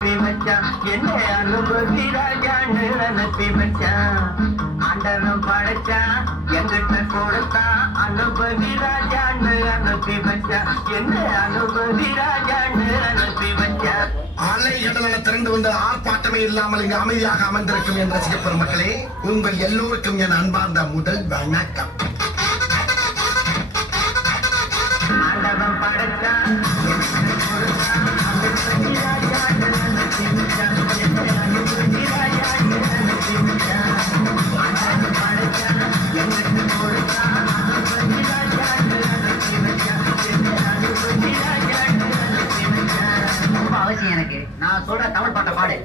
என்ன அனுபவி ராஜான்னு நினைப்பி வச்சான் ஆண்டனும் படைச்சான் எங்கிட்ட கொடுத்தான் அனுபவி ராஜான்னு அனுப்பி வச்சான் என்ன அனுபவி ராஜான்னு அனுப்பி வச்சான் அலை கடலான திரண்டு வந்த ஆர்ப்பாட்டமே இல்லாமல் இங்கு அமைதியாக அமர்ந்திருக்கும் என் ரசிக பெருமக்களே, உங்கள் எல்லோருக்கும் என் அன்பார்ந்த முதல் வணக்கம். ஆண்டவன் படைச்சான் ரொம்ப அவசியம் எனக்கு. நான் சொல்ற தமிழ் பாட்டை பாடு.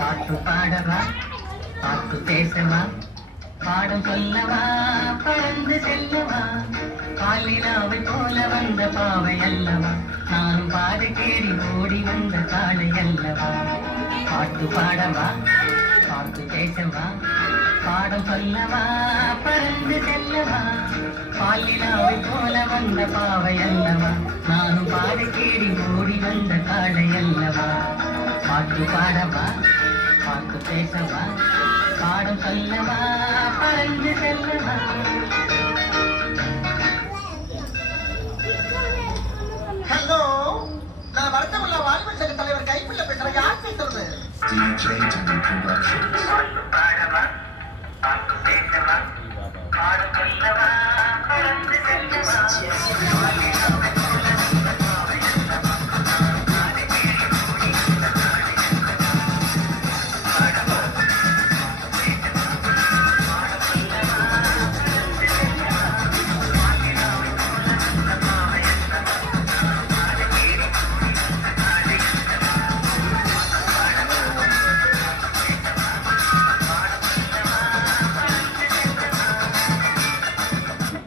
பாட்டு பாடவா, பாட்டு பேசவா, பாடம் சொல்லவா, பறந்து செல்லவா, பாலிலாவை போல வந்த பாவை அல்லவா, நானும் பாதை தேடி ஓடி வந்த காளை அல்லவா. பாட்டு பாடவா, பாட்டு பேசவா, பாடம் சொல்லவா, பறந்து செல்லவா, பாலிலாவை போல வந்த பாவை அல்லவா, நானும் பாதை தேடி ஓடி வந்த காளை அல்லவா. பாட்டு பாடவா, பாட்டு பேசவா, பாடம் சொல்லவா, பறந்து செல்லவா. ஹலோ, நான் வருத்தமுள்ள வாலிபர் சங்க தலைவர் கைப்பிள்ள பேசுறேன். யார் பேசுறது? பாடவா பாட்டு பேசவா பாடம் சொல்லவா பறந்து செல்லவா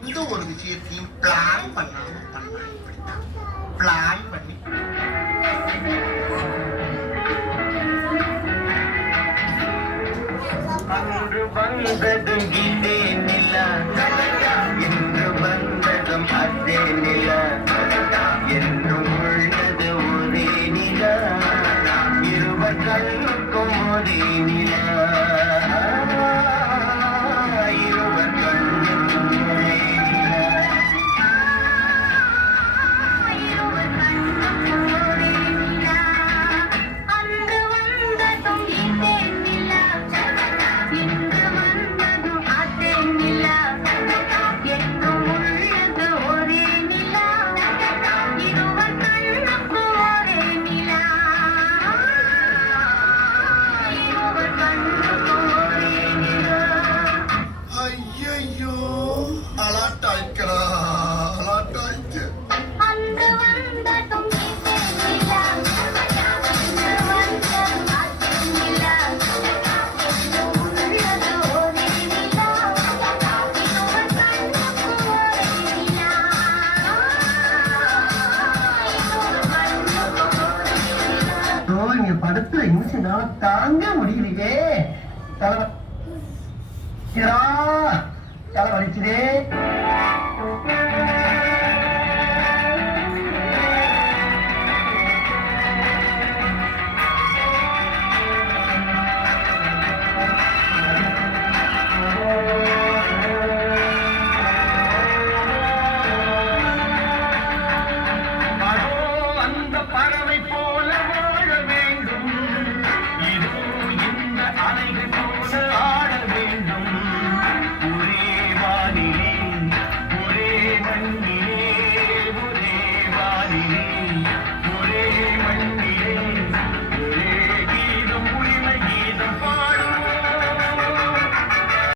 இந்த ஒரு விஷயத்தையும் பிளான் பண்ணாம பண்ணா இப்படித்தான். பிளான் பண்ணி அன்று வந்ததும் இதே நிலா, இன்று வந்ததும் அதே நிலா, என்றும் உள்ளது ஒரே நிலா, இருவர் கண்ணுக்கும் ஒரே நிலா, இருவர் கண்ணுக்கும் ஒரே நிலா. ஐயோ அலாட்டாய்க்கடா, அலாட்டாய்க்கு. இங்க படுத்துற நிமிஷம் தாங்க முடியலையே. தலை வலிச்சுதே.